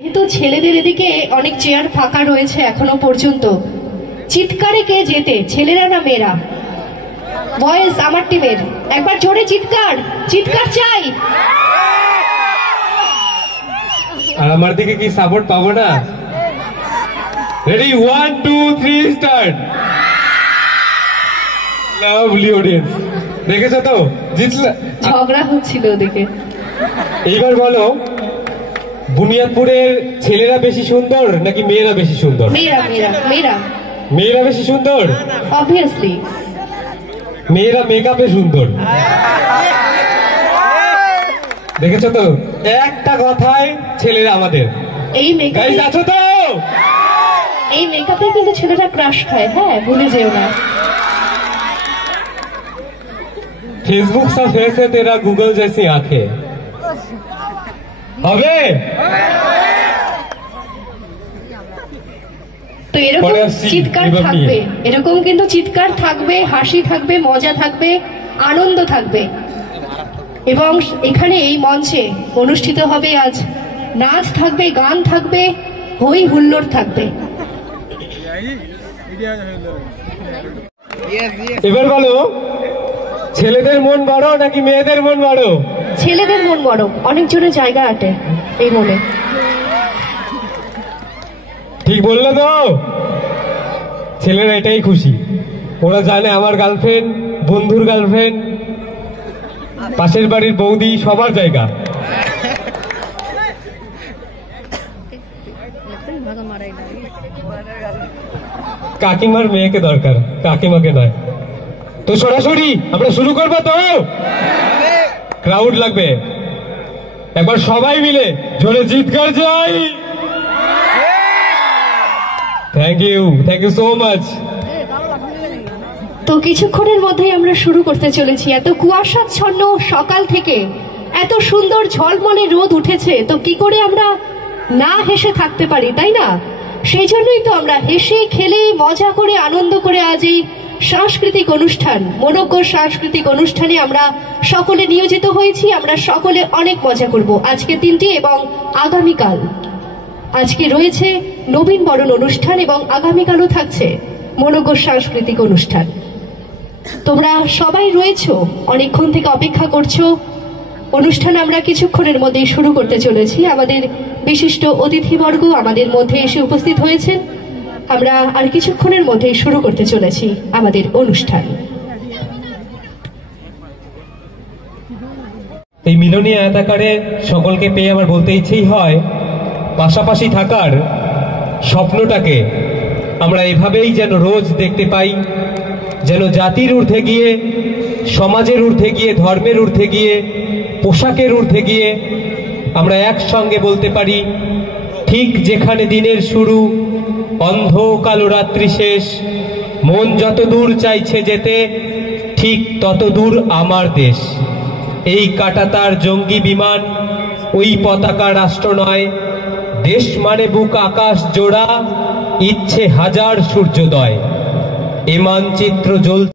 যেহেতু ছেলেদের এদিকে অনেক চেয়ার ফাঁকা রয়েছে এখনো পর্যন্ত, চিৎকারে কে জেতে, ছেলেরা না মেয়েরা? বয়েস আমার টিমের, একবার জোরে চিৎকার, চিৎকার চাই। আর আমার দিকে কি সাপোর্ট পাবো না? Ready, 1 2 3 start. লাভলি অডিয়েন্স, দেখেছো তো জিতলা, ঝগড়া হচ্ছিল ওদিকে। এইবার বলো, বুনিয়াদপুরের ছেলেরা বেশি সুন্দর নাকি মেয়েরা বেশি সুন্দর? মেয়েরা মেয়েরা মেয়েরা মেয়েরা বেশি সুন্দর। অবভিয়াসলি মেয়েরা মেকআপে সুন্দর, দেখেছো তো? একটা কথায় ছেলেরা আমাদের। এই মেকআপ, আছো তো? এই মেকআপে কিন্তু ছেলেরা ক্রাশ খায়, হ্যাঁ ভুলে যেও না। फेसबुक सा फेस है तेरा, गूगल जैसी आंखें। হবে তো এরকম চিৎকার থাকবে, এরকম কিন্তু চিৎকার থাকবে, হাসি থাকবে, মজা থাকবে, আনন্দ থাকবে। এবং এখানে এই মঞ্চে অনুষ্ঠিত হবে আজ নাচ থাকবে, গান থাকবে, হই হুল্লোড় থাকবে। এবার বলো, ছেলেদের মন বড় নাকি মেয়েদের মন বড়? ছেলেদের মন বড়, অনেকজনের জায়গা আটে এই মনে। ঠিক বললে তো? ছেলেরা এটাই খুশি, ওরা জানে আমার গার্লফ্রেন্ড, বন্ধুর গার্লফ্রেন্ড, পাশের বাড়ির বৌদি, সবার জায়গা। কাকিমার মেয়েকে দরকার, কাকিমাকে নয়। তো সরাসরি আমরা শুরু করবো তো? ক্রাউড লাগবে, একবার সবাই মিলে জোরে চিৎকার চাই। Thank you so much. তো কিছুক্ষণের মধ্যেই আমরা শুরু করতে চলেছি। এত কুয়াশাচ্ছন্ন সকাল থেকে এত সুন্দর ঝলমলে রোদ উঠেছে, তো কি করে আমরা না হেসে থাকতে পারি, তাই না? সেই জন্যই তো আমরা হেসে খেলে মজা করে আনন্দ করে আজ এই সাংস্কৃতিক অনুষ্ঠান, মনোজ্ঞ সাংস্কৃতিক অনুষ্ঠানে আমরা সকলে নিয়োজিত হয়েছি। আমরা সকলে অনেক মজা করব আজকের দিনটি এবং আগামীকাল। আজকে রয়েছে নবীন বরণ অনুষ্ঠান এবং আগামীকালও থাকছে মনোজ্ঞ সাংস্কৃতিক অনুষ্ঠান। তোমরা সবাই রয়েছো, অনেকক্ষণ থেকে অপেক্ষা করছো। অনুষ্ঠান আমরা কিছুক্ষণের মধ্যেই শুরু করতে চলেছি। আমাদের বিশিষ্ট অতিথিবর্গ আমাদের মধ্যে এসে উপস্থিত হয়েছেন। আমরা আর কিছুক্ষণের মধ্যেই শুরু করতে চলেছি আমাদের অনুষ্ঠান। এই মিলনী আয়তাকারে সকলকে পেয়ে আমার বলতে ইচ্ছেই হয়, পাশাপাশি থাকার স্বপ্নটাকে আমরা এভাবেই যেন রোজ দেখতে পাই, যেন জাতির ঊর্ধ্বে গিয়ে, সমাজের ঊর্ধ্বে গিয়ে, ধর্মের ঊর্ধ্বে গিয়ে, পোশাকের ঊর্ধ্বে গিয়ে আমরা একসঙ্গে বলতে পারি, ঠিক যেখানে দিনের শুরু, অন্ধ কালো রাত্রি শেষ, মন যত দূর চাইছে যেতে, ঠিক তত দূর আমার দেশ। এই কাঁটাতার জঙ্গি বিমান, ওই পতাকা রাষ্ট্র নয়, দেশ মানে বুক আকাশ জোড়া, ইচ্ছে হাজার সূর্যোদয়। এ মানচিত্র জ্বলছে